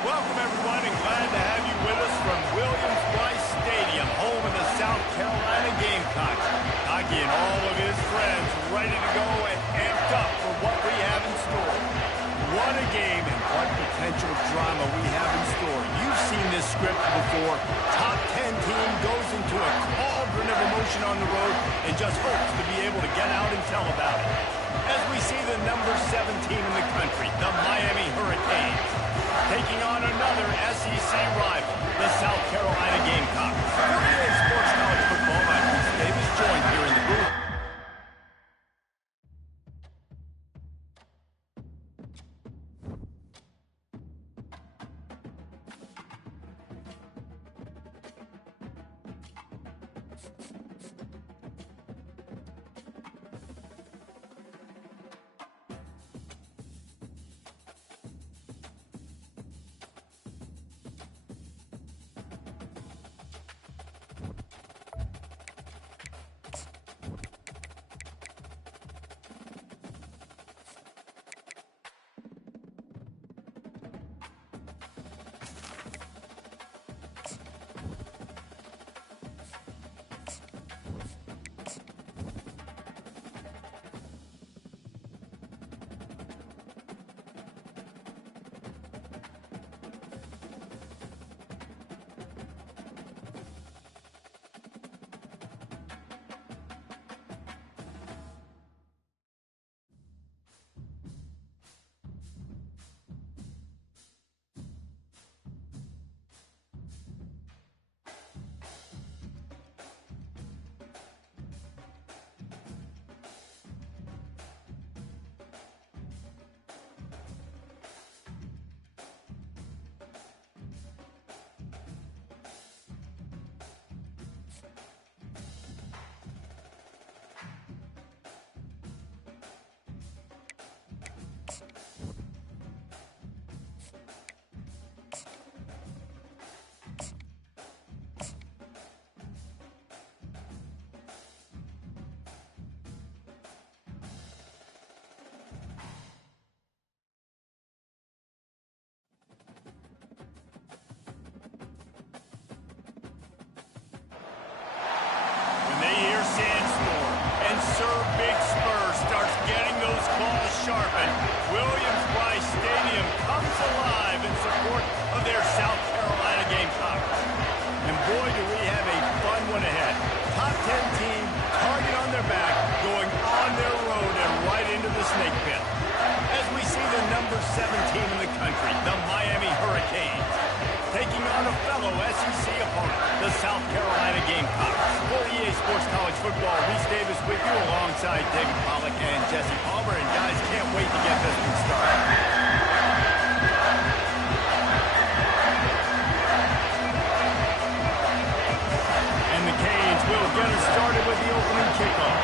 Welcome, everyone, and glad to have you with us from Williams-Brice Stadium, home of the South Carolina Gamecocks. Hockey and all of his friends ready to go and amped up for what we have in store. What a game and what potential drama we have in store. You've seen this script before. Top 10 team goes into a cauldron of emotion on the road and just hopes to be able to get out and tell about it. As we see the number 7 team in the country, the Miami Hurricanes, taking on another SEC rival, the South Carolina Gamecocks. For today's Sports College Football, I'm Reese Davis, joined here in the booth. Big Spur starts getting those claws sharpened. Williams-Brice Stadium comes alive in support of their South Carolina Gamecocks. And boy, do we have a fun one ahead. Top 10 team, target on their back, going on their road and right into the snake pit. As we see the number 7 team in the country, the Miami Hurricanes, taking on a fellow SEC opponent, the South Carolina Gamecocks. For EA Sports College Football, Reese Davis with you alongside David Pollack and Jesse Palmer. And guys, can't wait to get this one started. And the Canes will get us started with the opening kickoff.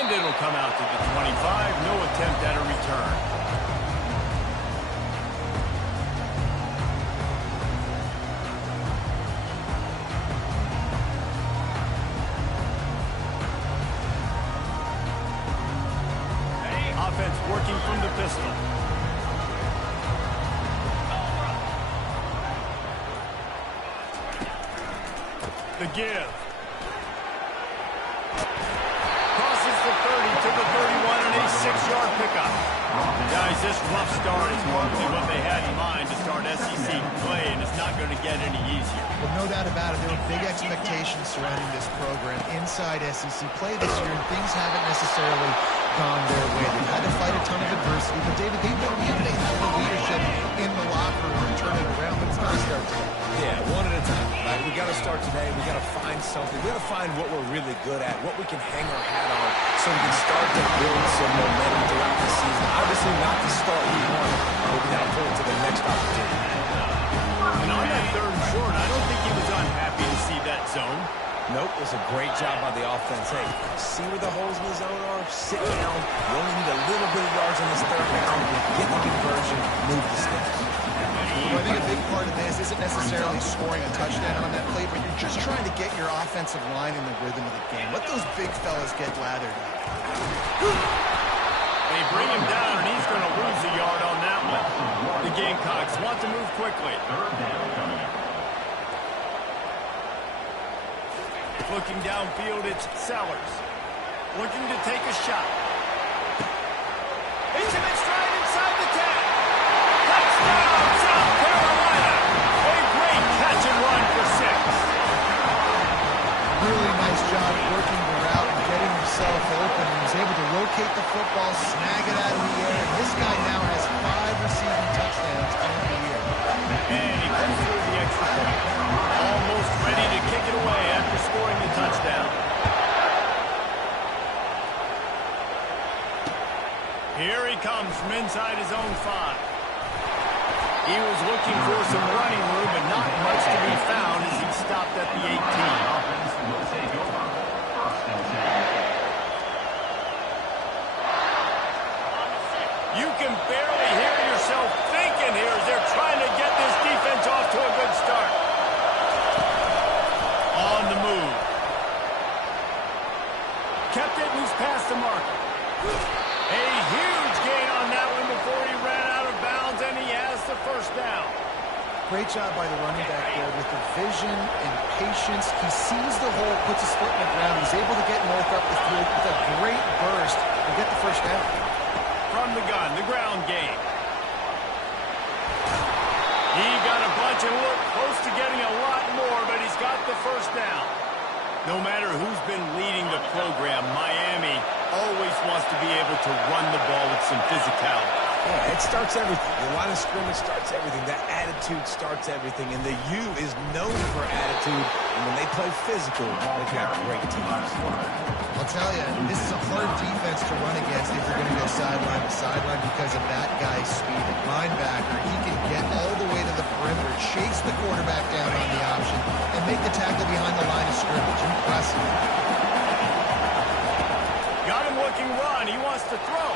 And it'll come out to the 25. No attempt at a return. Offense working from the pistol. The give. Crosses the 30 to the 31 and a 6-yard pickup. Guys, this rough start is hardly what they had in mind to start SEC play, and it's not going to get any easier. Well, no doubt about it. There were big expectations surrounding this program inside SEC play this year, and things haven't necessarily gone their way. They've had to fight a ton of adversity, but David, they've been able to have the leadership in the locker room and turn it around, but it's not a start today. Yeah, one at a time, right? We got to start today. We got to find something. We got to find what we're really good at, what we can hang our hat on, so we can start to build some momentum throughout the season. Obviously, not the start we want, but we got to pull it to the next opportunity. And on that 3rd and short, I don't think he was unhappy to see that zone. Nope, it was a great job by the offense. Hey, see where the holes in the zone are? Sit down. You only need a little bit of yards on this 3rd down. Get the conversion. Move the sticks. Well, I think a big part part of this isn't necessarily scoring a touchdown on that play, but you're just trying to get your offensive line in the rhythm of the game. Let those big fellas get lathered up. They bring him down, and he's going to lose a yard on that one. The Gamecocks want to move quickly. Looking downfield, it's Sellers. Looking to take a shot. Hits him in stride inside the 10. Touchdown, South Carolina. A great catch and run for 6. Really nice job working the route and getting himself open. He was able to locate the football, snag it out of the air. And this guy now has 5 receiving touchdowns on the year. And he comes through the extra point. Almost ready to kick it away after scoring the touchdown. Here he comes from inside his own 5. He was looking for some running room, but not much to be found as he stopped at the 18. You can barely hear yourself thinking here as they're trying to get this defense off to a good start. On the move. Kept it and he's past the marker. A huge gain on that one before he ran out of bounds, and he has the first down. Great job by the running back there with the vision and patience. He sees the hole, puts his foot in the ground. He's able to get north up the field with a great burst and get the first down. From the gun, the ground game. He got a bunch and looked close to getting a lot more, but he's got the first down. No matter who's been leading the program, Miami always wants to be able to run the ball with some physicality. Yeah, it starts everything. The line of scrimmage starts everything. That attitude starts everything. And the U is known for attitude. And when they play physical, they've got great teams. I'll tell you, this is a hard defense to run against if you're going to go sideline to sideline because of that guy's speed. At linebacker, he can get all the way to the perimeter, chase the quarterback down on the option, and make the tackle behind the line of scrimmage. Impressive. Got him looking run. He wants to throw.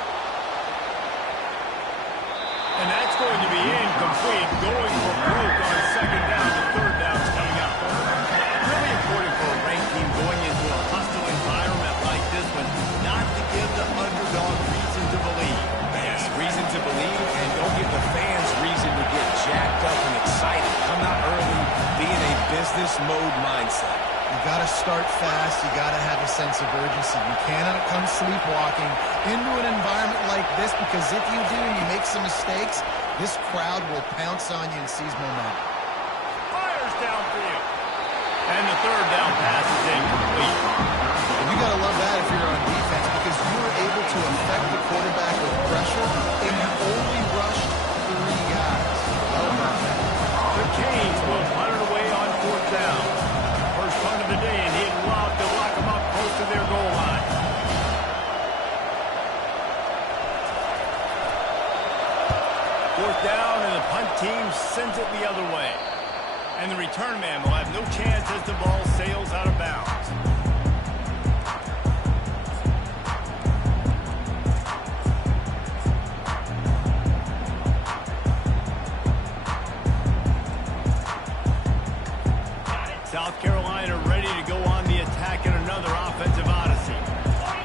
And that's going to be incomplete. Going for broke on second down. The third down's coming up. Really important for a ranked team going into a hostile environment like this one not to give the underdog reason to believe. Yes, reason to believe, and don't give the fans reason to get jacked up and excited. Come out early, be in a business mode mindset. You got to start fast. You got to have a sense of urgency. You cannot come sleepwalking into an environment like this because if you do and you make some mistakes, this crowd will pounce on you and seize momentum. Fires downfield. And the third down pass is incomplete. You got to love that if you're on defense because you were able to affect the quarterback with pressure and you only rushed 3 guys. How about that? The Canes will punt it away on 4th down. First punt of the day, and he'd love to lock them up close to their goal line. Fourth down, and the punt team sends it the other way. And the return man will have no chance as the ball sails out of bounds. South Carolina ready to go on the attack in another offensive odyssey.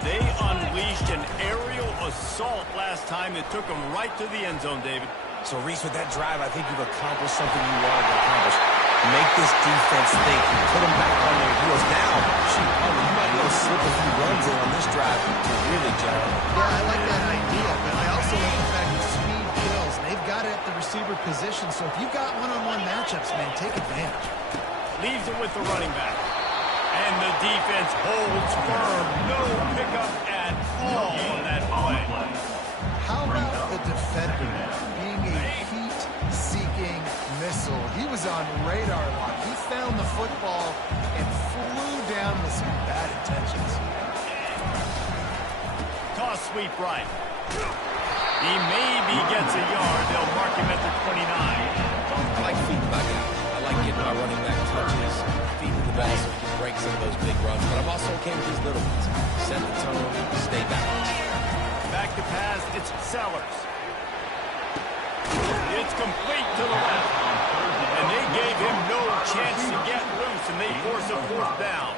They unleashed an aerial assault last time that took them right to the end zone, David. So, Reese, with that drive, I think you've accomplished something you wanted to accomplish. Make this defense think. Put them back on their heels. Now, shoot, you might be able to slip a few runs in on this drive to really generate. Yeah, I like that idea, but I also like the fact that speed kills. They've got it at the receiver position, so if you've got one-on-one matchups, man, take advantage. Leaves it with the running back. And the defense holds firm. No pickup at all on that play. How about the defender being a heat-seeking missile? He was on radar lock. He found the football and flew down with some bad intentions. Toss sweep right. He maybe gets a yard. They'll mark him at the 29. I like feeding my guy. I like getting my running back touches, feeding the ball so he can break some of those big runs. But I'm also okay with these little ones. Set the tone, stay balanced. Back to pass, it's Sellers. It's complete to the left. force a fourth down.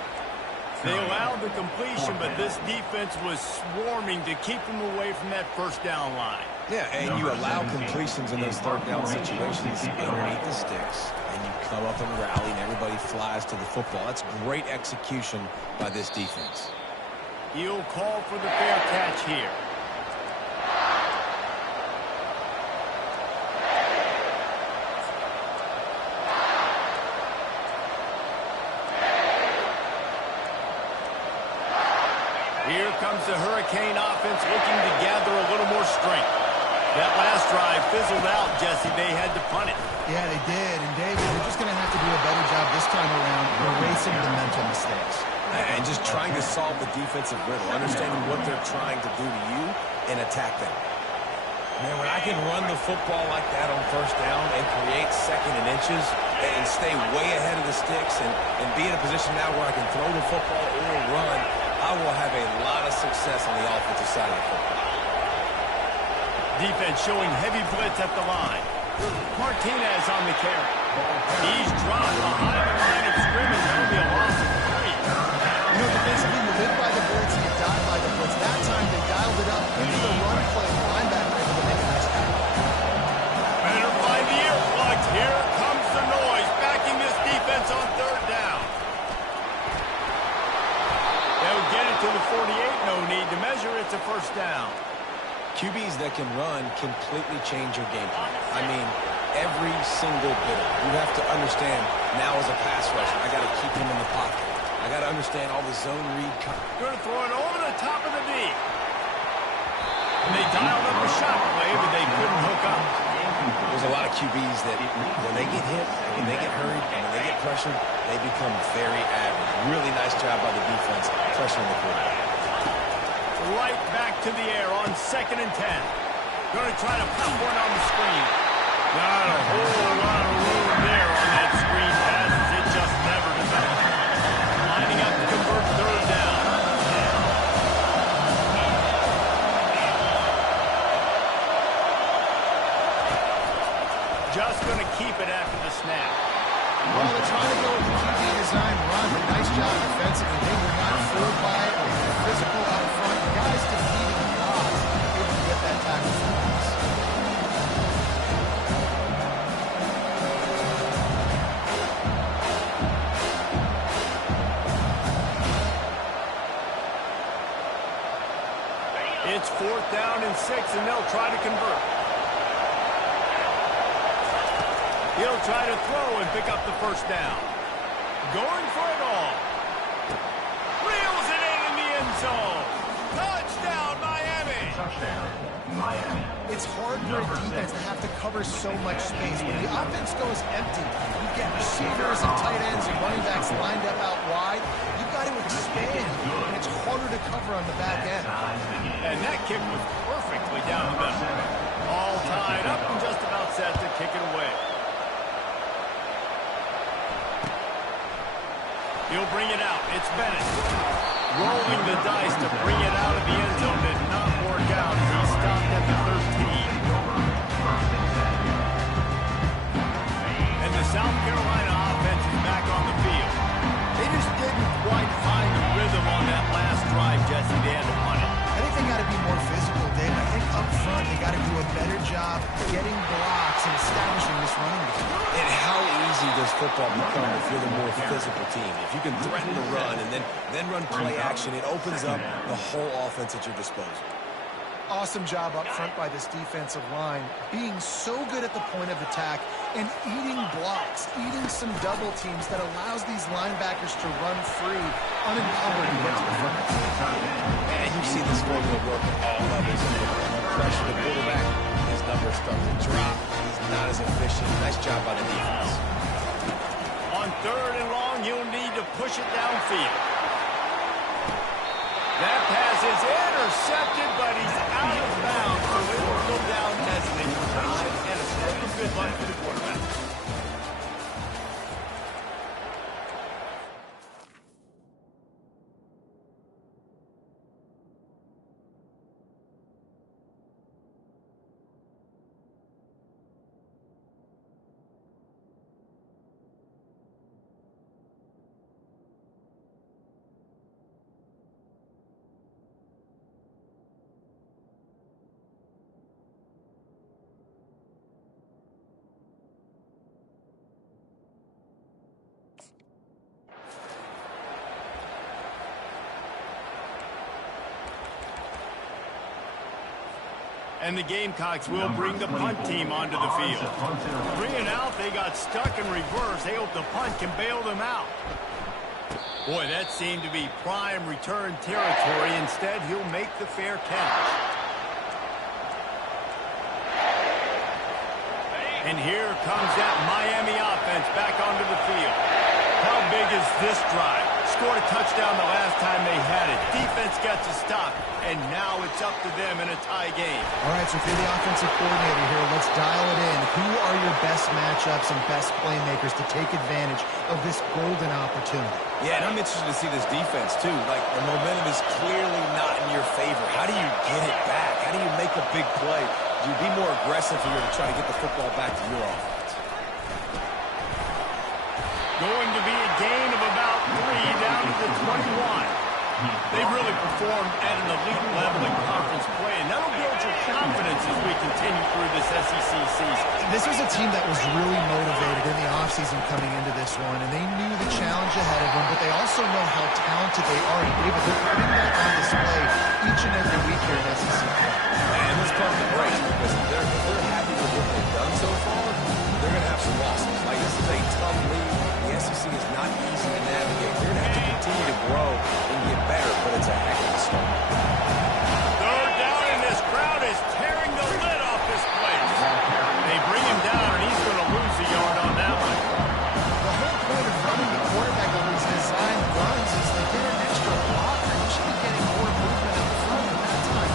They allowed the completion, but this defense was swarming to keep them away from that first down line. Yeah, and you allow completions in those third down situations underneath the sticks, and you come up and rally, and everybody flies to the football. That's great execution by this defense. He'll call for the fair catch here. Here comes the Hurricane offense looking to gather a little more strength. That last drive fizzled out, Jesse. They had to punt it. Yeah, they did. And, David, they're just going to have to do a better job this time around erasing the mental mistakes. And just trying to solve the defensive riddle, understanding what they're trying to do to you and attack them. Man, when I can run the football like that on first down and create second and inches and stay way ahead of the sticks and be in a position now where I can throw the football or run, I will have a lot of success on the offensive side of the football. Defense showing heavy blitz at the line. Martinez on the carry. He's dropped behind the line of scrimmage. That'll be a loss of 3. You know, defensively, you live by the blitz and you die by the blitz. That time they dialed it up into the run play. The linebacker able to make a nice tackle. Better find the earplugs. Here comes the noise, backing this defense on third down. They'll get it to the 48. No need to measure. It's a first down. QBs that can run completely change your game plan. I mean, every single bit of it. You have to understand now as a pass rusher, I got to keep him in the pocket. I got to understand all the zone read. Going to throw it over the top of the D. And they dialed up a shot play, but they couldn't hook up. There's a lot of QBs that when they get hit, when they get hurried, and when they get pressured, they become very average. Really nice job by the defense pressuring the quarterback. Right back to the air on 2nd and 10. Going to try to pop one on the screen. Not a whole lot of room there on that screen pass. It just never developed. Lining up to convert third down. Just going to keep it after the snap. Well, they're trying to go with the QB design run, but nice job defensively. They were not fooled by it. They were physical out front. The guys defeating the blocks, able to get that tackle for us. It's 4th down and 6, and they'll try to convert. He'll try to throw and pick up the first down. Going for it all. Reels it in the end zone. Touchdown, Miami. Touchdown, Miami. It's hard for a defense to have to cover so much space. When the offense goes empty, you get receivers and tight ends and running backs lined up out wide. You've got to expand, and it's harder to cover on the back end. And that kick was perfectly down the middle. All tied up and just about set to kick it away. He'll bring it out. It's Bennett. Rolling the dice to bring it out of the end zone did not work out as he stopped at the 13. And the South Carolina offense is back on the field. They just didn't quite find the rhythm on that last drive, Jesse. They had to punt it. I think they got to be more physical, Dave. I think up front they got to do a better job getting blocks and establishing this running game. And how easy does football become if you're the more physical team? If you can threaten to run and then run play action, it opens up the whole offense at your disposal. Awesome job up front by this defensive line, being so good at the point of attack and eating blocks, eating some double teams that allows these linebackers to run free, unencumbered and get to the front. And you see this formula work at all levels. You pressure the quarterback, his numbers start to drop. He's not as efficient. Nice job by the defense. On 3rd and long, you'll need to push it downfield. That pass is intercepted, but he's out of bounds, so it will go down as an incompletion and a stroke of good luck for the quarterback. And the Gamecocks will bring the punt team onto the field. 3 and out, they got stuck in reverse. They hope the punt can bail them out. Boy, that seemed to be prime return territory. Instead, he'll make the fair catch. And here comes that Miami offense back onto the field. How big is this drive? Scored a touchdown the last time they had it. Defense got to stop, and now it's up to them in a tie game. All right, so if you're the offensive coordinator here, let's dial it in. Who are your best matchups and best playmakers to take advantage of this golden opportunity? Yeah, and I'm interested to see this defense, too. Like, the momentum is clearly not in your favor. How do you get it back? How do you make a big play? Do you be more aggressive here to try to get the football back to your offense? Going to be a gain of about 3 down to the 21. They really performed at an elite level in conference play, and that'll build your confidence as we continue through this SEC season. This was a team that was really motivated in the offseason coming into this one, and they knew the challenge ahead of them, but they also know how talented they are, and David, they're putting that on display each and every week here in SEC play. And let's pump the brakes, because if they're happy with what they've done so far, they're going to have some losses. Like, this is a tough league. The SEC is not easy to navigate. They're going to have to continue to grow and get better, but it's a heck of a start. Third down, and this crowd is tearing the lid off this place. They bring him down, and he's going to lose a yard on that one. The whole point of running the quarterback on these designed runs is to get an extra blocker. You should be getting more movement up front at that time.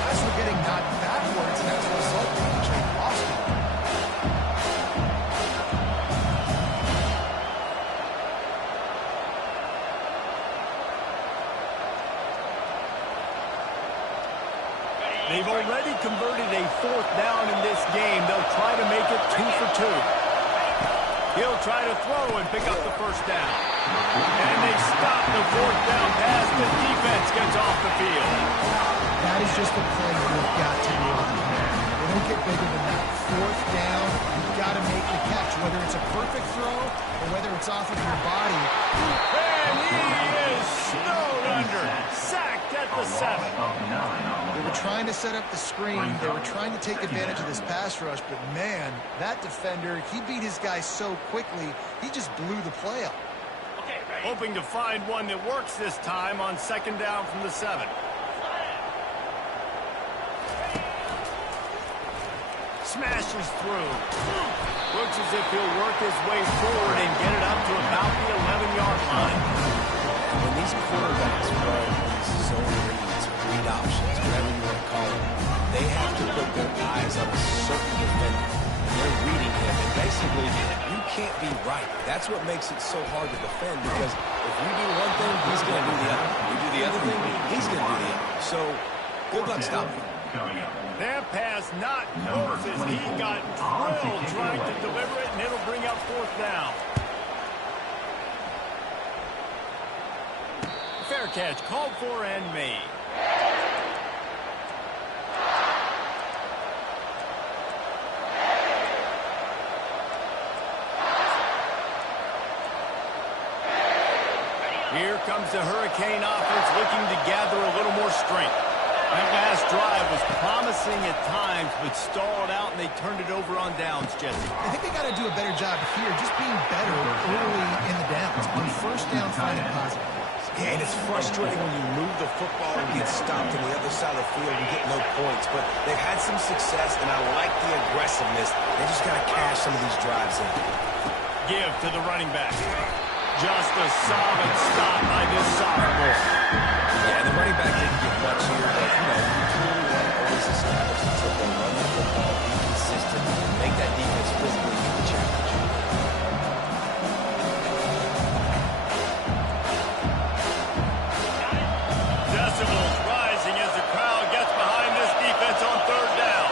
Guys were getting knocked backwards, and as a result, they actually lost it. They've already converted a 4th down in this game. They'll try to make it 2 for 2. He'll try to throw and pick up the 1st down. And they stop the 4th down pass. The defense gets off the field. That is just a play you've got to be able to command. They don't get bigger than that. 4th down, you've got to make the catch, whether it's a perfect throw or whether it's off of your body. And he is snowed under. Sacked at the 7. They were trying to set up the screen. They were trying to take advantage of this pass rush, but man, that defender, he beat his guy so quickly, he just blew the play up. Hoping to find one that works this time on 2nd down from the 7. Smashes through. Looks as if he'll work his way forward and get it up to about the 11-yard line. When these quarterbacks run these zone reads, read options, whatever you want to call them, they have to put their eyes on a certain defender. They're reading him, and basically, you can't be right. That's what makes it so hard to defend, because if you do one thing, he's going to do the other. You do the other thing, he's going to do the other. So, good luck stopping him. That pass not close as he got drilled trying to deliver it, and it'll bring up 4th down. Fair catch called for and made. Here comes the Hurricane offense looking to gather a little more strength. That last drive was promising at times, but stalled out, and they turned it over on downs, Jesse. I think they got to do a better job here, just being better early in the downs. On 1st down, finding positive plays. Yeah, and it's frustrating when you move the football and get stopped on the other side of the field and get no points. But they've had some success, and I like the aggressiveness. They just got to cash some of these drives in. Give to the running back. Just a solid stop by this sophomore. Yeah, the running back didn't get much here, but, you clearly want to always establish until they run the football, be consistent, make that defense physically get the challenge. Decibels rising as the crowd gets behind this defense on 3rd down.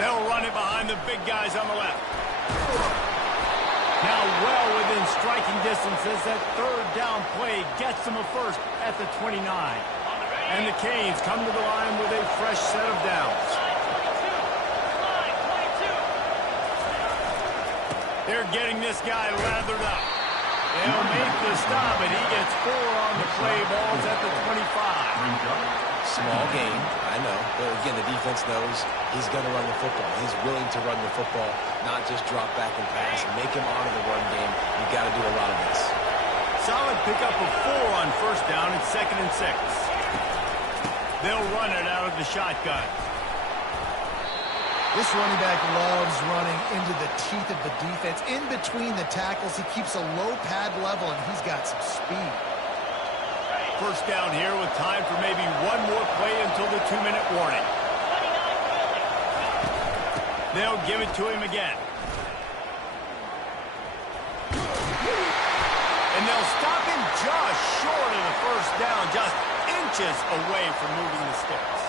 They'll run it behind the big guys on the left. Now well within striking distance as that 3rd down play gets them a 1st at the 29. And the Canes come to the line with a fresh set of downs. They're getting this guy lathered up. They'll make the stop, and he gets 4 on the play balls at the 25. Small gain, I know. But again, the defense knows he's going to run the football. He's willing to run the football, not just drop back and pass and make him honor the run game. You've got to do a lot of this. Solid pickup of 4 on first down. It's 2nd and 6. They'll run it out of the shotgun. This running back loves running into the teeth of the defense. In between the tackles, he keeps a low pad level, and he's got some speed. First down here with time for maybe one more play until the 2-minute warning. They'll give it to him again. And they'll stop him just short of the first down, just inches away from moving the sticks.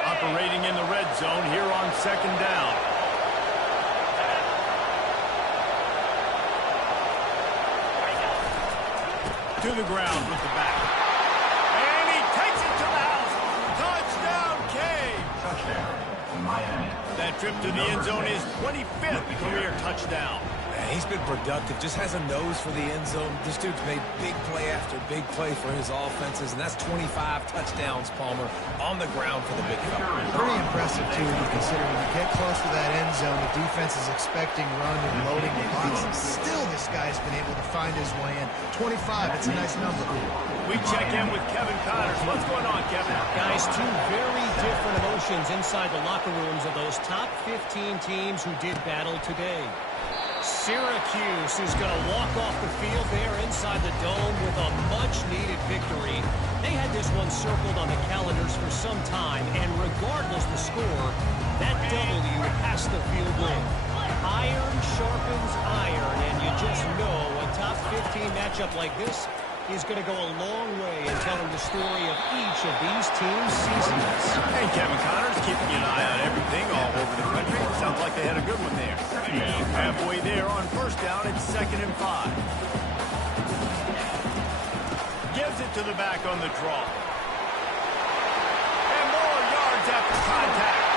Operating in the red zone here on 2nd down. To the ground with the back. And he takes it to the house. Touchdown, Cave. Touchdown, Miami. That trip to the end zone is 25th career touchdown. Man, he's been productive, just has a nose for the end zone. This dude's made big play after big play for his offenses, and that's 25 touchdowns, Palmer, on the ground for the big fella. Pretty impressive, too, when you consider when you get close to that end zone, the defense is expecting run and loading it. Still, this guy's been able to find his way in. 25, it's a nice number. We check in with Kevin Connors. What's going on, Kevin? Guys, 2 very different emotions inside the locker rooms of those top 15 teams who did battle today. Syracuse is going to walk off the field there inside the dome with a much-needed victory. They had this one circled on the calendars for some time, and regardless the score, that W has to feel good. Iron sharpens iron, and you just know a top 15 matchup like this is going to go a long way in telling the story of each of these teams' seasons. Hey, Kevin Connors, keeping an eye on everything all over the country. Sounds like they had a good one there. Halfway there on first down, it's 2nd and 5. Gives it to the back on the draw. And more yards after contact.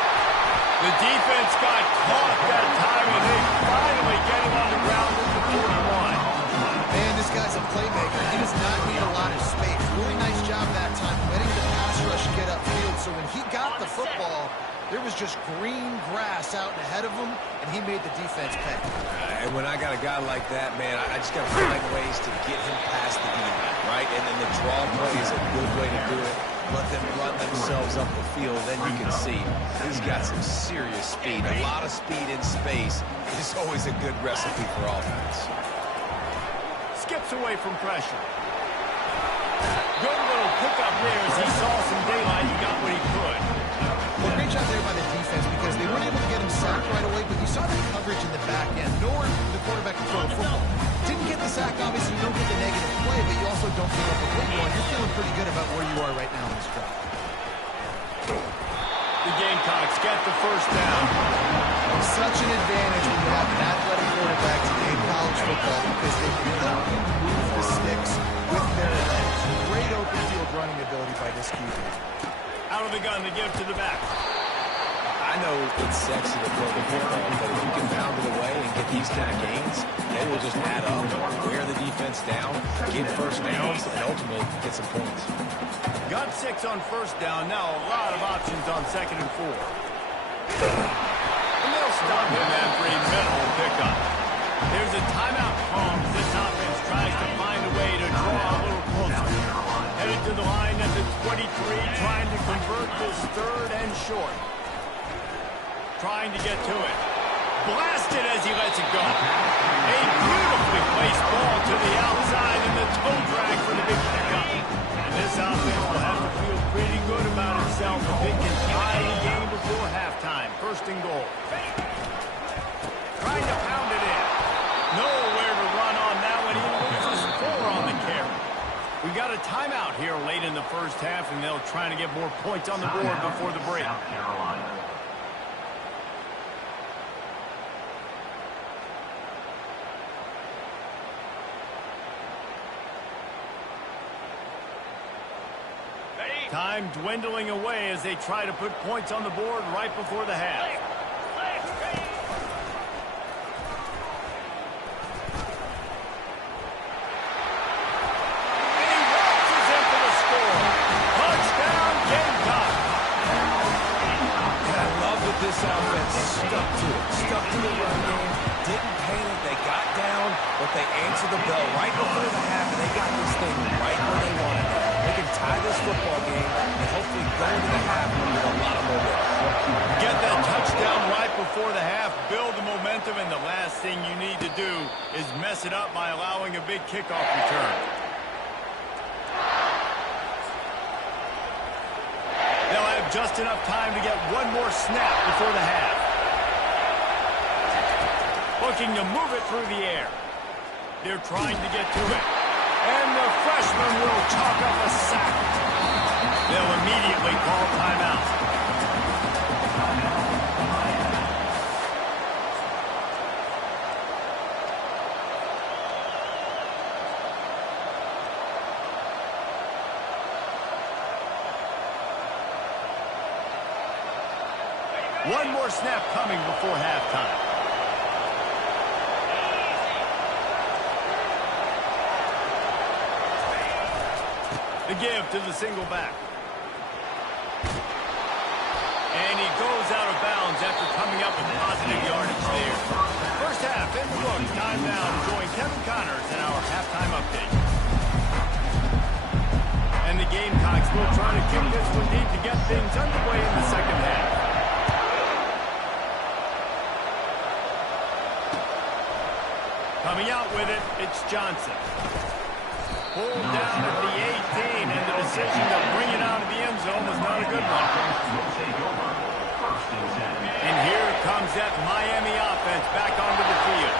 The defense got caught that time, and they finally get him on the ground at the 41. Man, this guy's a playmaker. He does not need a lot of space. Really nice job that time letting the pass rush get upfield. So when he got the football, there was just green grass out ahead of him, and he made the defense pay. And when I got a guy like that, man, I just got to find ways to get him past the end, right? And then the draw play is a good way to do it. Let them run themselves up the field. Then you can see he's got some serious speed. A lot of speed in space is always a good recipe for offense. Skips away from pressure. Good little pickup there as he saw some daylight. He got what he could. Well, great job there by the defense because they weren't able to get him sacked right away, but you saw the coverage in the back end. Nor the quarterback could throw the football. Didn't get the sack, obviously you don't get the negative play, but you also don't give up a good one. You're feeling pretty good about where you are right now in this drive. The Gamecocks get the first down. Such an advantage when you have an athletic quarterback today in college football because they can help you move the sticks with their legs. Great open field running ability by this QB. Out of the gun to give to the back. I know it's sexy to throw the football, but if you can pound it away and get these kind of gains, they will just add up, wear the defense down, get first downs, and ultimately get some points. Got 6 on first down. Now a lot of options on 2nd and 4. And they'll stop him after a minimal pickup. There's a timeout call. This offense tries to find a way to draw a little closer. Headed to the line at the 23, trying to convert this 3rd and short. Trying to get to it. Blasted as he lets it go. A beautifully placed ball to the outside and the toe drag for the big pickup. And this offense will have to feel pretty good about itself if it can tie the game before halftime. 1st and goal. Trying to pound it in. Nowhere to run on that one. He loses 4 on the carry. We got a timeout here late in the first half, and they'll try to get more points on the board before the break. South Carolina. Time dwindling away as they try to put points on the board right before the half. football game and hopefully go into the half with a lot of momentum. Get that touchdown right before the half, build the momentum, and the last thing you need to do is mess it up by allowing a big kickoff return. They'll have just enough time to get one more snap before the half. Looking to move it through the air. They're trying to get to it. And the freshman will chalk up a sack. They'll immediately call timeout. One more snap coming before halftime. The give to the single back. And he goes out of bounds after coming up with positive yardage there. First half in the books. Time now to join Kevin Connors in our halftime update. And the Gamecocks will try to kick this one deep to get things underway in the second half. Coming out with it, it's Johnson. Pulled down at the 18, and the decision to bring it out of the end zone was not a good one. And here comes that Miami offense back onto the field.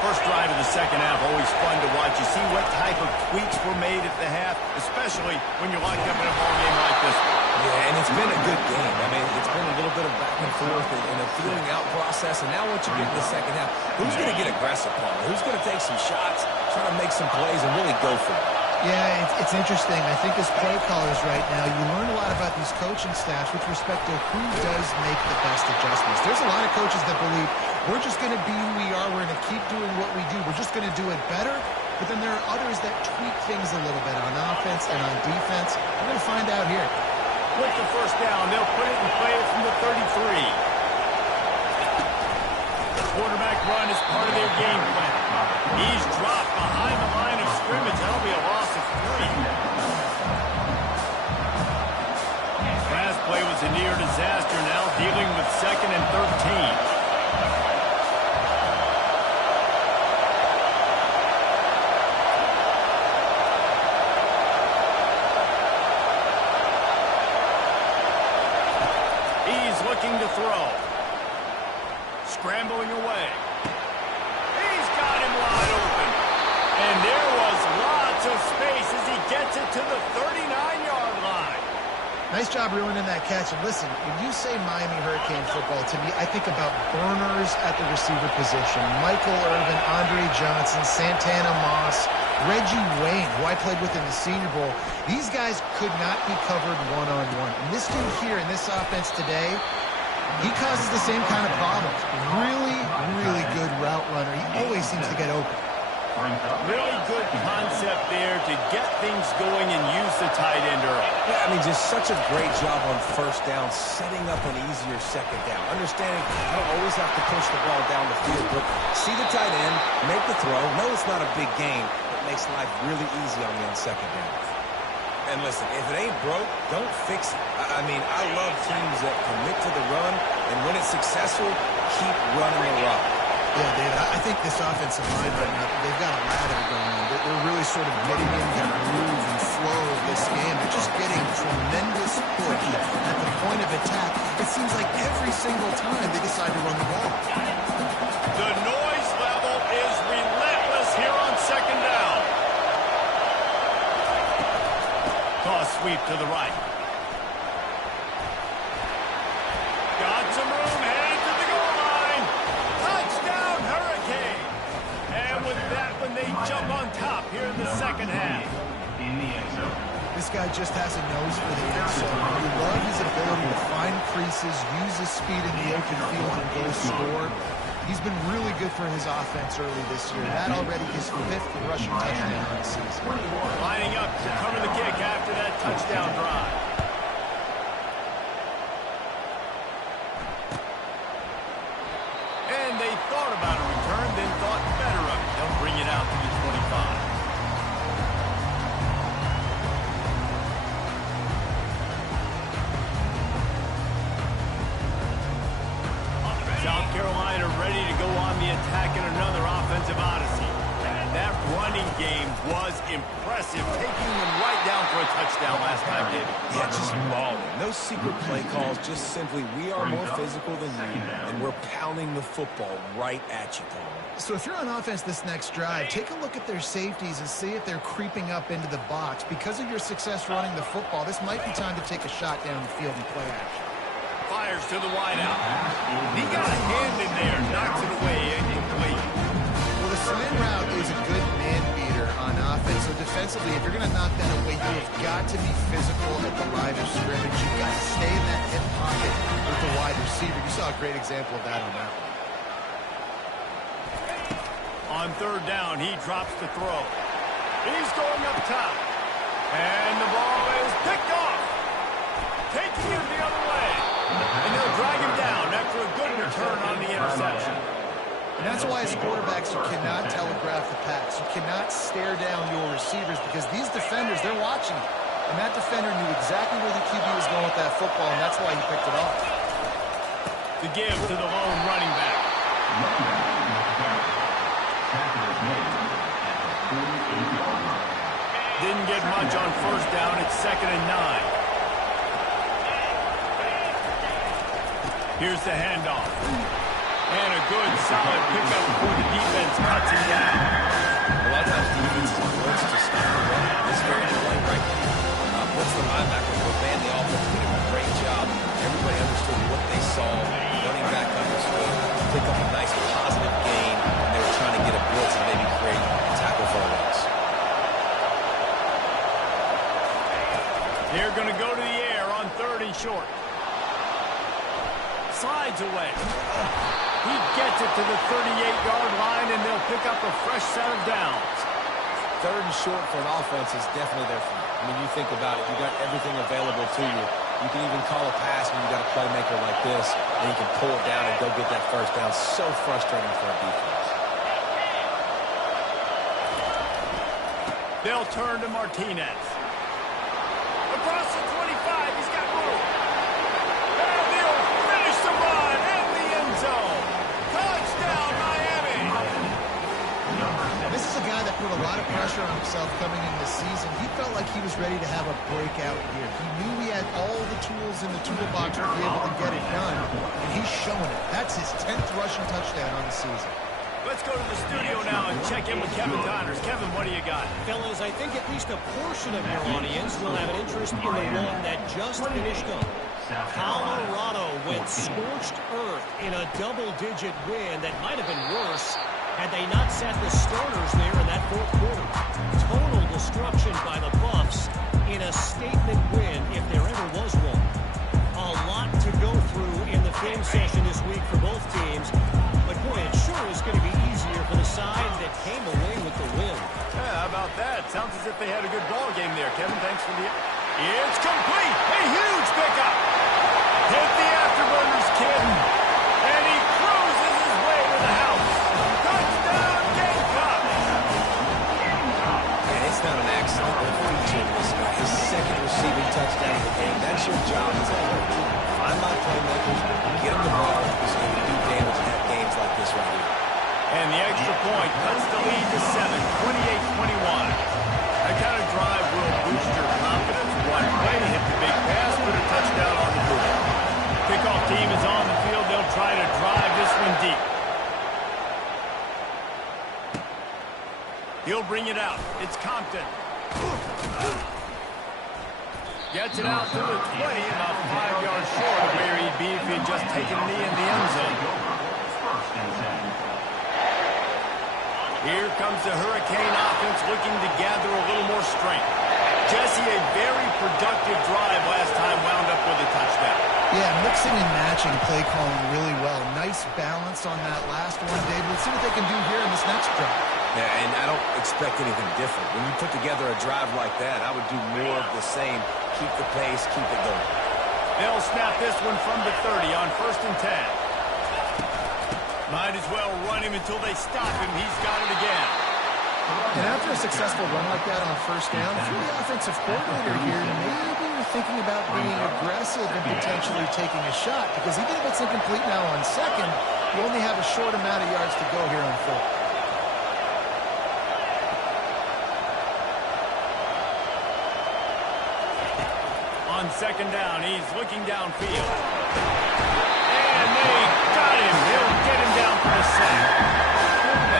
First drive of the second half, always fun to watch. You see what type of tweaks were made at the half, especially when you're locked up in a ball game like this one. Yeah, and it's been a good game. I mean, it's been a little bit of back and forth and a feeling out process. And now once you get to the second half, who's going to get aggressive, Paul? Who's going to take some shots, try to make some plays, and really go for it? Yeah, it's interesting. I think as play callers right now, you learn a lot about these coaching staffs with respect to who does make the best adjustments. There's a lot of coaches that believe we're just going to be who we are. We're going to keep doing what we do. We're just going to do it better. But then there are others that tweak things a little bit on offense and on defense. We're going to find out here. With the first down, they'll put it and play it from the 33. The quarterback run is part of their game plan. He's dropped behind the line of scrimmage. That'll be a loss of 3. Last play was a near disaster. Now dealing with 2nd and 13. Looking to throw. Scrambling away. He's got him wide open. And there was lots of space as he gets it to the 39-yard line. Nice job ruining that catch. And listen, when you say Miami Hurricane football, to me, I think about burners at the receiver position. Michael Irvin, Andre Johnson, Santana Moss, Reggie Wayne, who I played with in the Senior Bowl. These guys could not be covered one-on-one. And this dude here in this offense today, he causes the same kind of problems. Really, really good route runner. He always seems to get open. Really good concept there to get things going and use the tight end early. Yeah, I mean, just such a great job on first down, setting up an easier second down. Understanding I don't always have to push the ball down the field, but see the tight end, make the throw. No, it's not a big gain, but makes life really easy on me on second down. And listen, if it ain't broke, don't fix it. I mean, I love teams that commit to the run, and when it's successful, keep running the rock. Yeah, David, I think this offensive line right now, they've got a ladder going on. They're really sort of getting into the groove and flow of this game. They're just getting tremendous push at the point of attack. It seems like every single time they decide to run the ball. The noise level is relentless here on second down. Toss sweep to the right. Got some room, headed to the goal line. Touchdown, Hurricane. And with that one, they jump on top here in the second half. This guy just has a nose for the end zone. You love his ability to find creases, use his speed in the open field, and go score. He's been really good for his offense early this year. That already his 5th rushing touchdown of the season. Lining up to cover the kick after that touchdown drive. And they thought about a return, then thought better of it. They'll bring it out to the 25. on the attack in another offensive odyssey. That running game was impressive, taking them right down for a touchdown last time, David. Yeah, just mauling. No secret play calls, just simply we are more physical than you, and we're pounding the football right at you, Paul. So if you're on offense this next drive, take a look at their safeties and see if they're creeping up into the box. Because of your success running the football, this might be time to take a shot down the field and play action. Fires to the wideout. He got a hand in there, knocks it away, incomplete. Well, the slant route is a good man beater on offense. So defensively, if you're going to knock that away, you have got to be physical at the line of scrimmage. You've got to stay in that hip pocket with the wide receiver. You saw a great example of that on that one. On third down, he drops the throw. He's going up top. And the ball is picked off. Taking it the other way. And they'll drag him down after a good return on the interception. And that's why as quarterbacks, you cannot telegraph the pass. You cannot stare down your receivers because these defenders, they're watching it. And that defender knew exactly where the QB was going with that football, and that's why he picked it off. To give to the lone running back. Didn't get much on first down. It's 2nd and 9. Here's the handoff. And a good, solid pickup before the defense cuts him down. A lot of times defenses blitz to stop the run. This very play right here. Blitz the linebackers were man. The offense did a great job. Everybody understood what they saw. Running back understood. Pick up a nice positive gain. And they were trying to get a blitz and maybe create tackle for a loss. They're going to go to the air on 3rd and short. Slides away. He gets it to the 38-yard line, and they'll pick up a fresh set of downs. 3rd and short for an offense is definitely there for you. I mean, you think about it. You got everything available to you. You can even call a pass when you got a playmaker like this, and you can pull it down and go get that first down. So frustrating for a defense. They'll turn to Martinez. Across the 25, he's got room. And they'll finish the run in the end zone. Touchdown, Miami. This is a guy that put a lot of pressure on himself coming into the season. He felt like he was ready to have a breakout here. He knew he had all the tools in the toolbox to be able to get it done, and he's showing it. That's his 10th rushing touchdown on the season. Let's go to the studio now and check in with Kevin Connors. Kevin, what do you got? Fellas, I think at least a portion of your audience will have an interest in the one that just finished up. Colorado went scorched earth in a double-digit win that might have been worse had they not sat the starters there in that 4th quarter. Total destruction by the Buffs in a statement win, if there ever was one. A lot to go through in the film session this week for both teams. But boy, it sure is going to be easier for the side that came away with the win. Yeah, how about that? Sounds as if they had a good ball game there. Kevin, thanks for the... It's complete! A huge pickup! Hit the afterburners, kid! And he cruises his way to the house! Touchdown, Gamecocks! And it's not an accident. They're featuring this guy. His 2nd receiving touchdown of the game. That's your job as a coach. Find my playmakers, get them the ball, so you can do damage and have games like this right here. And the extra point cuts the lead to 7, 28-21. That kind of drive will boost your confidence. One play, hit the big pass, put a touchdown on the board. Kickoff team is on the field. They'll try to drive this one deep. He'll bring it out. It's Compton. Gets it out to the 20, about 5 yards short of where he'd be if he'd just taken a knee in the end zone. Here comes the Hurricane offense looking to gather a little more strength. Jesse, a very productive drive last time, wound up with a touchdown. Yeah, mixing and matching play calling really well. Nice balance on that last one, Dave. Let's see what they can do here in this next drive. Yeah, and I don't expect anything different. When you put together a drive like that, I would do more of the same. Keep the pace, keep it going. They'll snap this one from the 30 on 1st and 10. Might as well run him until they stop him. He's got it again. And after a successful run like that on 1st down, if you're the offensive coordinator here, maybe you're thinking about being aggressive and potentially taking a shot, because even if it's incomplete now on second, you only have a short amount of yards to go here on fourth. On second down, he's looking downfield. And they got him. He'll get him down for the sack.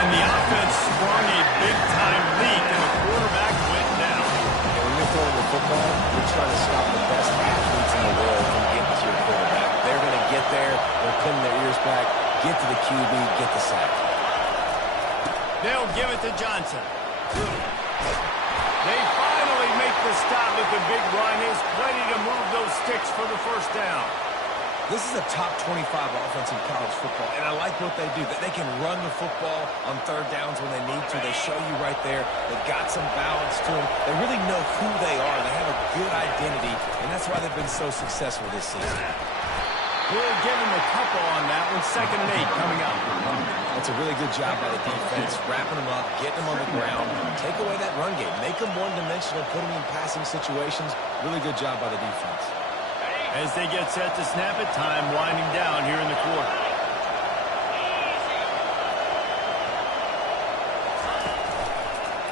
And the offense sprung a big-time leak, and the quarterback went down. And when you're throwing the football, you're trying to stop the best athletes in the world from getting to your quarterback. They're going to get there. They're putting their ears back, get to the QB, get the sack. They'll give it to Johnson. They finally make the stop with the big run. Is ready to move those sticks for the first down. This is a top 25 offense in college football, and I like what they do. That they can run the football on third downs when they need to. They show you right there. They've got some balance to them. They really know who they are. They have a good identity, and that's why they've been so successful this season. We'll give him a couple on that one. 2nd and 8 coming up. That's a really good job by the defense, wrapping them up, getting them on the ground, take away that run game, make them one-dimensional, put them in passing situations. Really good job by the defense. As they get set to snap it, time winding down here in the quarter.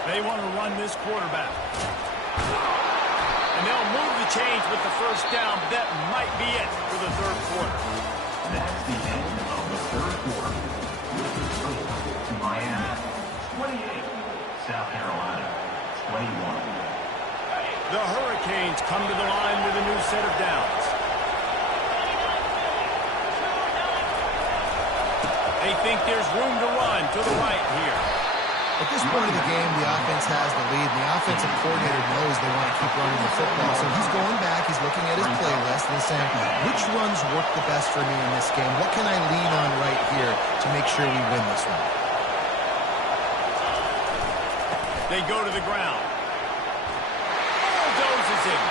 They want to run this quarterback. And they'll move the chains with the first down, but that might be it for the third quarter. That's the end of the third quarter. With the score, Miami 28, South Carolina 21. The Hurricanes come to the line with a new set of downs. They think there's room to run to the right here. At this point of the game, the offense has the lead, and the offensive coordinator knows they want to keep running the football. So he's going back, he's looking at his playlist, and he's saying, which runs work the best for me in this game? What can I lean on right here to make sure we win this one? They go to the ground. Bulldozes him.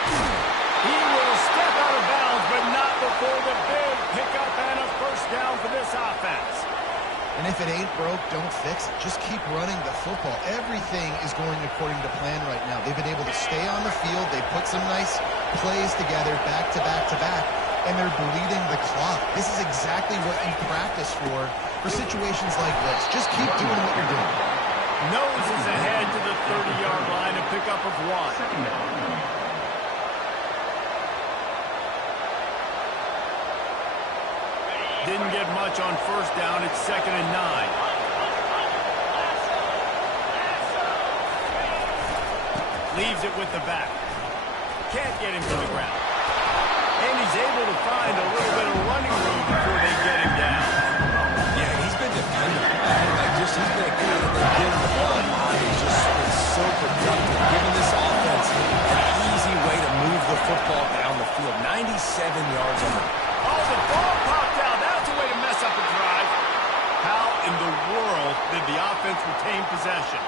He will step out of bounds, but not before the big pickup and a first down for this offense. And if it ain't broke, don't fix it. Just keep running the football. Everything is going according to plan right now. They've been able to stay on the field. They put some nice plays together, back to back to back, and they're bleeding the clock. This is exactly what you practice for situations like this. Just keep doing what you're doing. Noses ahead to the 30-yard line, a pickup of 1. Didn't get much on first down. It's 2nd and 9. Leaves it with the back. Can't get him to the ground. And he's able to find a little bit of running room before they get him down. Yeah, he's been dependable. He's been a guy that they get him the ball a lot. He's just been so productive, giving this offense an easy way to move the football down the field. 97 yards on the... Oh, the ball popped out. That's a way to mess up a drive. How in the world did the offense retain possession?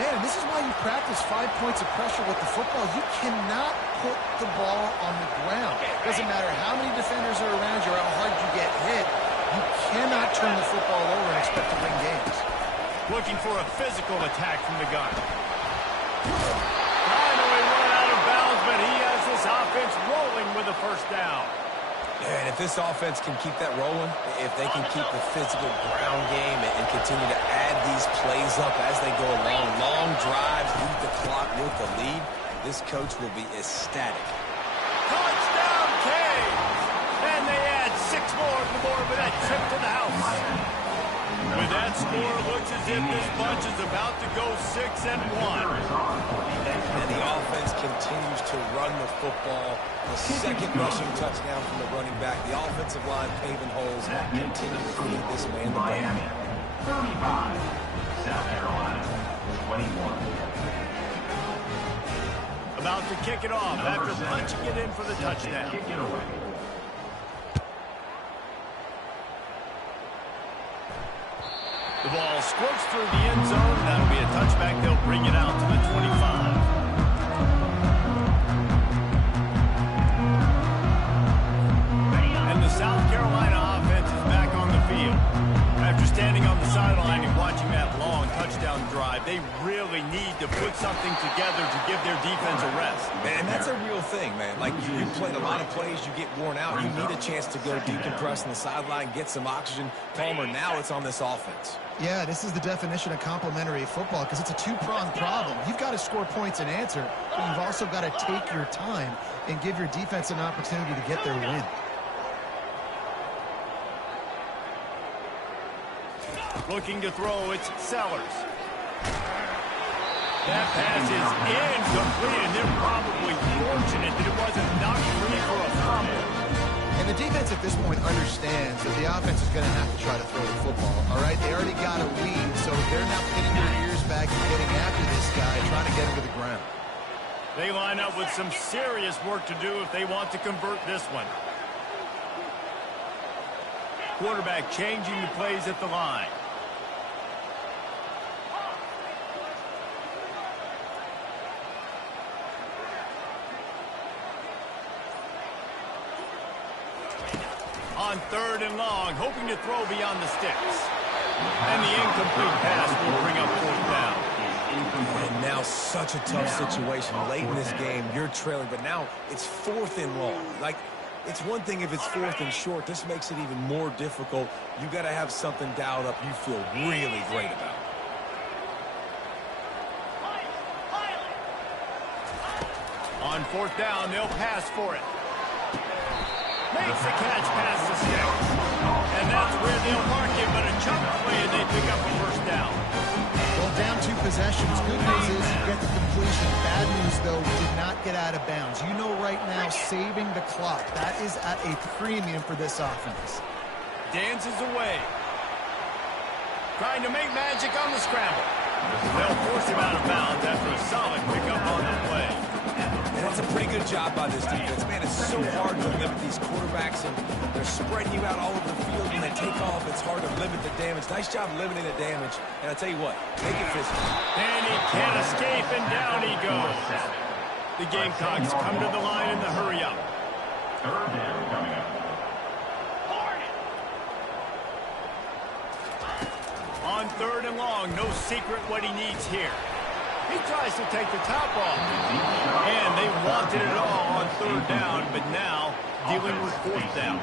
Man, this is why you practice 5 points of pressure with the football. You cannot put the ball on the ground. Doesn't matter how many defenders are around you or how hard you get hit. You cannot turn the football over and expect to win games. Looking for a physical attack from the gun. Finally run out of bounds, but he has this offense rolling with a first down. And if this offense can keep that rolling, if they can keep the physical ground game and continue to add these plays up as they go along, long drives, lead the clock with the lead, this coach will be ecstatic. Touchdown, Canes! And they add 6 more to the board with that trip to the house. With that score, it looks as if this bunch is about to go 6-1. And the offense continues to run the football. The second rushing touchdown from the running back. The offensive line paving holes. Continue to feed this man the ball. Miami 35, South Carolina 21. About to kick it off after punching it in for the touchdown. Kick it away. The ball squirts through the end zone. That'll be a touchback. They'll bring it out to the 25. And the South Carolina offense is back on the field. After standing on the sideline and watching that long drive. They really need to put something together to give their defense a rest. And that's a real real thing, man. Like, you played a lot of plays, you get worn out. You need a chance to go decompress on the sideline, get some oxygen. Palmer, now it's on this offense. Yeah, this is the definition of complementary football because it's a two-pronged problem. You've got to score points and answer, but you've also got to take your time and give your defense an opportunity to get their win. Looking to throw, it's Sellers. That pass is incomplete, and they're probably fortunate that it wasn't knocked free for a fumble. And the defense at this point understands that the offense is going to have to try to throw the football, all right? They already got a lead, so they're now pinning their ears back and getting after this guy, trying to get him to the ground. They line up with some serious work to do if they want to convert this one. Quarterback changing the plays at the line. On 3rd and long, hoping to throw beyond the sticks. And the incomplete pass will bring up 4th down. And now such a tough situation. Late in this game, you're trailing, but now it's 4th and long. Like, it's one thing if it's 4th and short. This makes it even more difficult. You got to have something dialed up you feel really great about. On 4th down, they'll pass for it. Makes the catch past the sticks. And that's where they'll mark it, but a chunk play and they pick up a 1st down. Well, down 2 possessions. Good news is you get the completion. Bad news, though, we did not get out of bounds. You know right now, saving the clock, that is at a premium for this offense. Dances away. Trying to make magic on the scramble. They'll force him out of bounds after a solid pickup on the play. And that's a pretty good job by this defense. Man, it's so hard to limit these quarterbacks, and they're spreading you out all over the field. When they take off, it's hard to limit the damage. Nice job limiting the damage. And I tell you what, make it physical. And he can't escape, and down he goes. The Gamecocks come to the line in the hurry-up. 3rd down coming up. On 3rd and long, no secret what he needs here. He tries to take the top off. And they wanted it all on 3rd down, but now dealing with 4th down.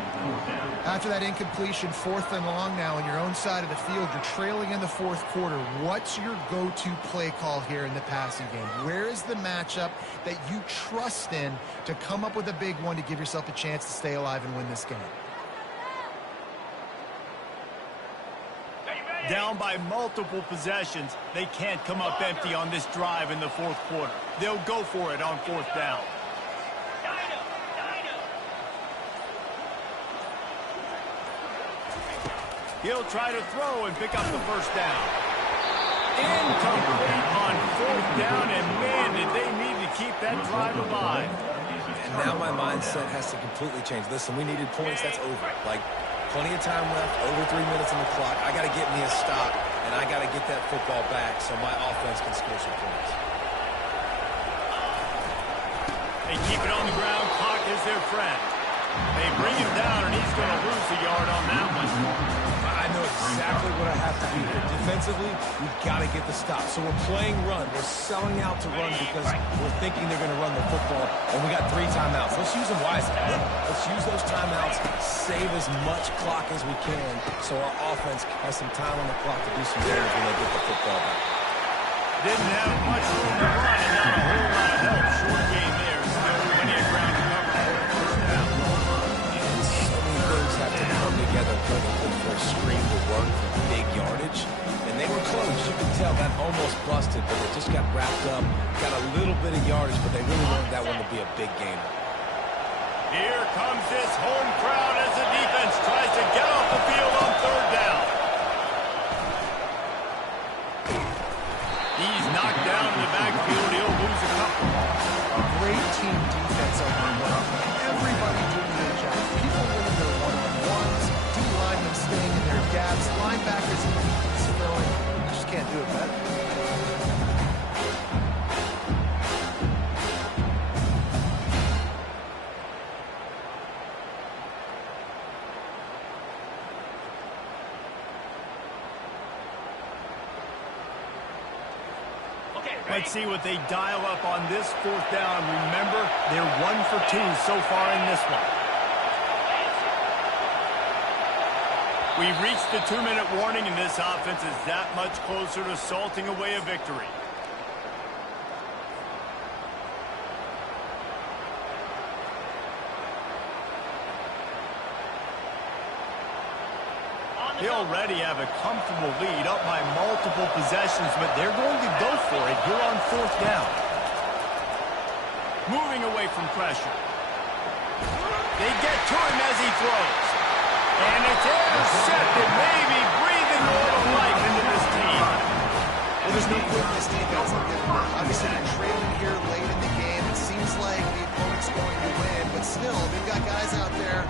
After that incompletion, 4th and long now on your own side of the field, you're trailing in the 4th quarter. What's your go-to play call here in the passing game? Where is the matchup that you trust in to come up with a big one to give yourself a chance to stay alive and win this game? Down by multiple possessions, they can't come up empty on this drive in the 4th quarter. They'll go for it on 4th down. He'll try to throw and pick up the 1st down. Incomplete on 4th down, and man, did they need to keep that drive alive. And now my mindset has to completely change. Listen, we needed points. That's over. Like, plenty of time left, over 3 minutes on the clock. I got to get me a stop, and I got to get that football back so my offense can score some points. They keep it on the ground. Clock is their friend. They bring him down, and he's going to lose a yard on that one. I know exactly what I have to do here. Defensively, we've got to get the stop. So we're playing run. We're selling out to run because we're thinking they're going to run the football, and we got 3 timeouts. Let's use them wisely. Let's use those timeouts, save as much clock as we can so our offense has some time on the clock to do some damage when they get the football back. Didn't have much room to run and not a whole lot of help. Short game there. Still plenty of ground to cover for a 1st down. And so many things have to come together perfectly for a screen to work for big yardage. And they were close. You can tell that almost busted, but they just got wrapped up, got a little bit of yardage, but they really wanted that one to be a big game. Here comes this home crowd as the defense tries to get off the field on 3rd down. He's knocked down in the backfield. He'll lose a couple. Great team defense on the one. Everybody doing their job. People winning their one-on-ones, D-linemen staying in their gaps, linebackers and defense throwing. You just can't do it better. Let's see what they dial up on this 4th down. Remember, they're 1 for 2 so far in this one. We've reached the 2-minute warning, and this offense is that much closer to salting away a victory. They already have a comfortable lead up by multiple possessions, but they're going to go for it here on 4th down. Moving away from pressure. They get to him as he throws. And it's intercepted, maybe breathing a little life into this team. Well, there's no quitting this defense. Obviously, they're trailing here late in the game. It seems like the opponent's going to win, but still, they've got guys out there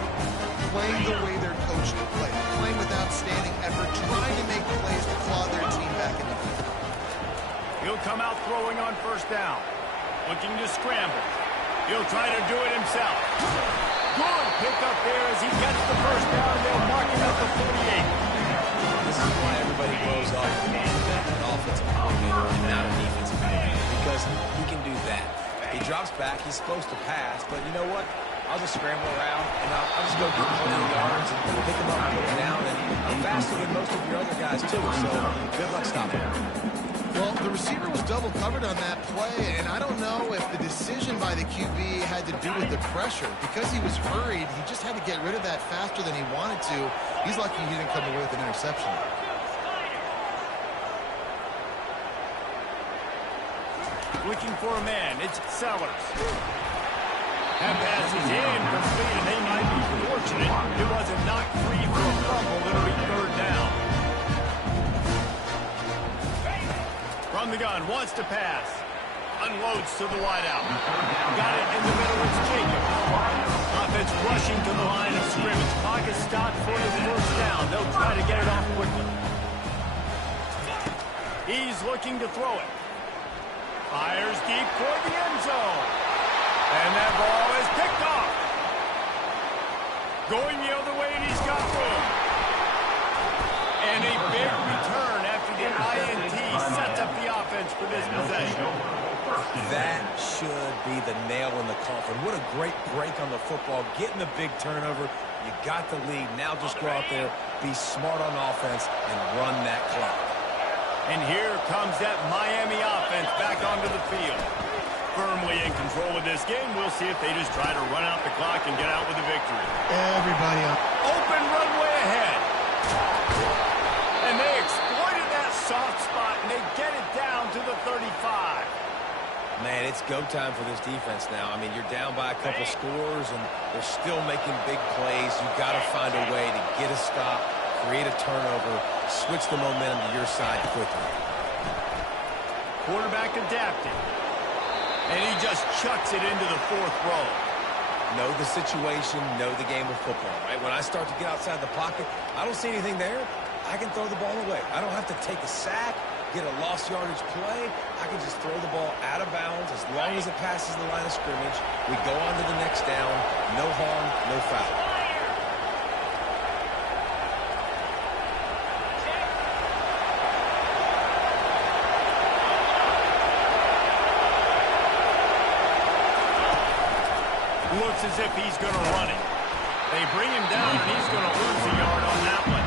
playing the way they're coached to play, playing with outstanding effort, trying to make plays to claw their team back in the field. He'll come out throwing on 1st down, looking to scramble. He'll try to do it himself. Good pick up there as he gets the 1st down. They'll mark him at the 48. This is why everybody blows off an offensive coordinator and not a defensive coordinator, because he can do that. He drops back. He's supposed to pass, but you know what? I'll just scramble around, and I'll just go get plenty of yards and pick them up and put them down. And I'm faster than most of your other guys, too, so good luck stopping him. Well, the receiver was double covered on that play, and I don't know if the decision by the QB had to do with the pressure. Because he was hurried, he just had to get rid of that faster than he wanted to. He's lucky he didn't come away with an interception. Looking for a man. It's Sellers. That pass is incomplete, and they might be fortunate it wasn't knocked free for a fumble. It'll be 3rd down. From the gun, wants to pass. Unloads to the wideout. Got it in the middle. It's Jacob. Offense rushing to the line of scrimmage. Pocket stopped for the 1st down. They'll try to get it off quickly. He's looking to throw it. Fires deep for the end zone. And that ball is picked off. Going the other way, and he's got room. And a big return after the INT sets up the offense for this possession. That should be the nail in the coffin. What a great break on the football. Getting the big turnover. You got the lead. Now just go out there, be smart on offense, and run that clock. And here comes that Miami offense back onto the field. Firmly in control of this game. We'll see if they just try to run out the clock and get out with a victory. Everybody up. Open runway ahead. And they exploited that soft spot, and they get it down to the 35. Man, it's go time for this defense now. I mean, you're down by a couple scores, and they're still making big plays. You've got to find a way to get a stop, create a turnover, switch the momentum to your side quickly. Quarterback adapting. And he just chucks it into the 4th row. Know the situation, know the game of football, right? When I start to get outside the pocket, I don't see anything there. I can throw the ball away. I don't have to take a sack, get a lost yardage play. I can just throw the ball out of bounds as long as it passes the line of scrimmage. We go on to the next down. No harm, no foul. Looks as if he's going to run it. They bring him down, and he's going to lose a yard on that one.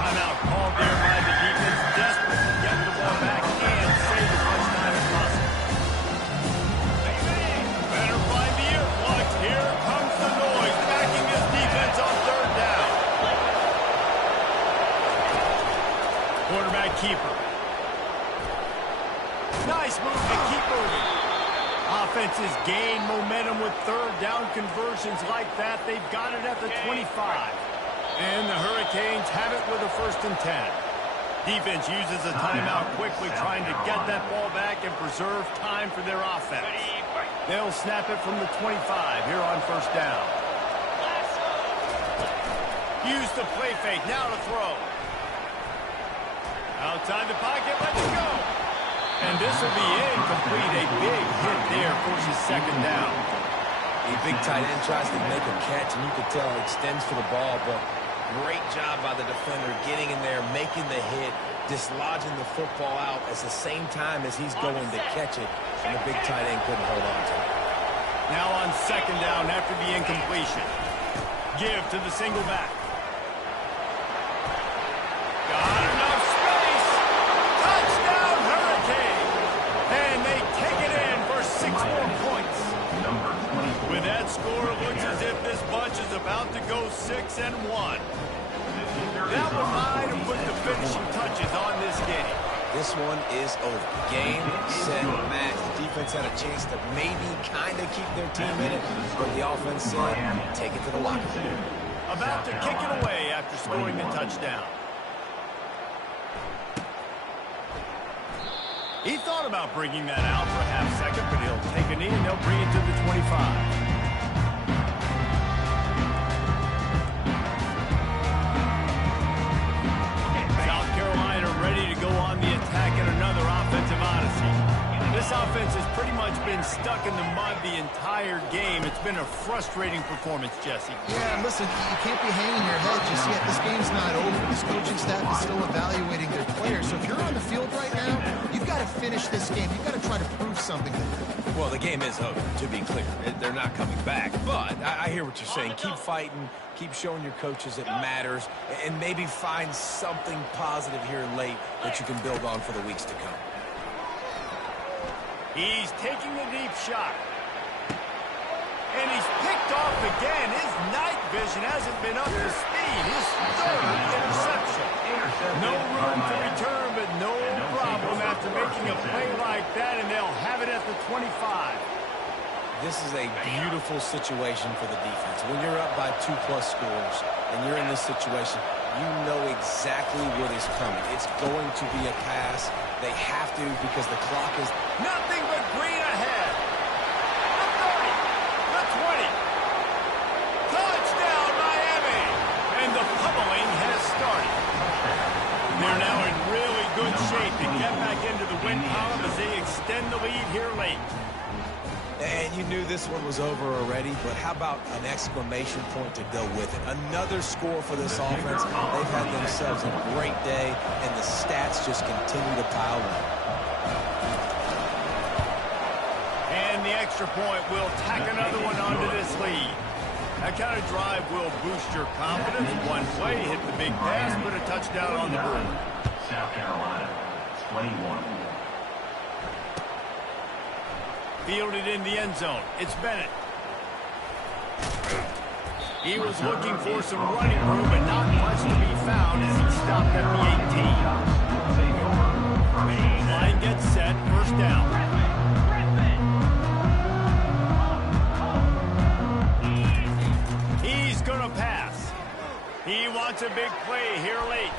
Timeout called there by the defense, desperate to get the ball back and save as much time as possible. Better find the earplugs. Here comes the noise, backing this defense on 3rd down. Quarterback keeper. Nice move to keep moving. Offenses gain momentum with 3rd down conversions like that. They've got it at the 25. And the Hurricanes have it with a 1st and 10. Defense uses a timeout quickly, trying to get that ball back and preserve time for their offense. They'll snap it from the 25 here on 1st down. Use the play fake, now to throw. Outside the pocket, let's go. And this will be incomplete. A big hit there forces 2nd down. The big tight end tries to make a catch, and you can tell it extends for the ball, but great job by the defender getting in there, making the hit, dislodging the football out at the same time as he's going to catch it, and the big tight end couldn't hold on to it. Now on second down after the incompletion. Give to the single back. Got enough space. Touchdown, Hurricane. And they take it in for 6 more points. With that score, it looks as if this bunch is about to go 6-1. That one might have put the finishing touches on this game. This one is over. Game, set, match. The defense had a chance to maybe kind of keep their team in it, but the offense said, take it to the locker room. About to kick it away after scoring the touchdown. He thought about bringing that out for a half second, but he'll take a knee and they'll bring it to the 25. Another offensive odyssey. This offense has pretty much been stuck in the mud the entire game. It's been a frustrating performance, Jesse. Yeah, listen, you can't be hanging your head just yet. This game's not over. This coaching staff is still evaluating their players. So if you're on the field right now, you've got to finish this game. You've got to try to prove something to them. Well, the game is over, to be clear. They're not coming back. But I hear what you're saying. Keep fighting. Keep showing your coaches it matters. And maybe find something positive here late that you can build on for the weeks to come. He's taking a deep shot. And he's picked off again. His night vision hasn't been up to speed. His third interception. No room to return, but no problem after making a play like that, and they'll have it at the 25. This is a beautiful situation for the defense. When you're up by 2+ scores and you're in this situation, you know exactly what is coming. It's going to be a pass. They have to because the clock is nothing but green ahead. The 30, the 20. Touchdown, Miami. And the pummeling has started. They're now in really good shape to get back into the win column as they extend the lead here late. And you knew this one was over already, but how about an exclamation point to go with it? Another score for this offense. They've had themselves a great day, and the stats just continue to pile up. And the extra point will tack another one onto this lead. That kind of drive will boost your confidence. One play, hit the big pass, put a touchdown on the board. South Carolina, 21. Fielded in the end zone. It's Bennett. He was looking for some running room, but not much to be found as he stopped at the 18. Line gets set. First down. He's going to pass. He wants a big play here late.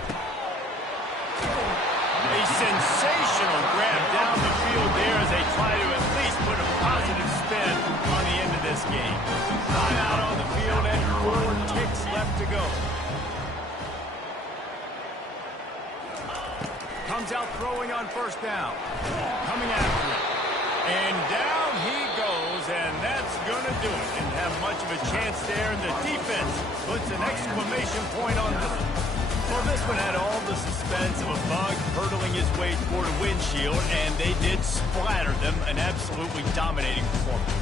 A sensational grab down the field there as they try to at least put a positive spin on the end of this game. Time out on the field and 4 ticks left to go. Comes out throwing on first down. Coming after it. And down he goes, and that's going to do it. Didn't have much of a chance there, and the defense puts an exclamation point on this one. Well, this one had all the suspense of a bug hurtling his way toward a windshield, and they did splatter them. An absolutely dominating performance.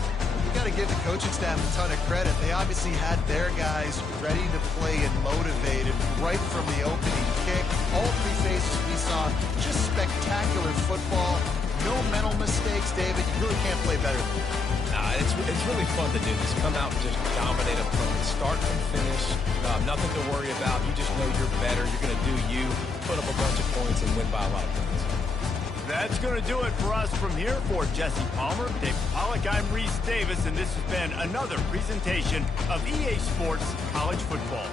You got to give the coaching staff a ton of credit. They obviously had their guys ready to play and motivated right from the opening kick. All 3 phases we saw, just spectacular football. No mental mistakes, David. You really can't play better than that. It's really fun to do this. Come out and just dominate opponents. Start and finish. Nothing to worry about. You just know you're better. You're going to do you. Put up a bunch of points and win by a lot of points. That's going to do it for us from here. For Jesse Palmer, Dave Pollack, I'm Reese Davis, and this has been another presentation of EA Sports College Football.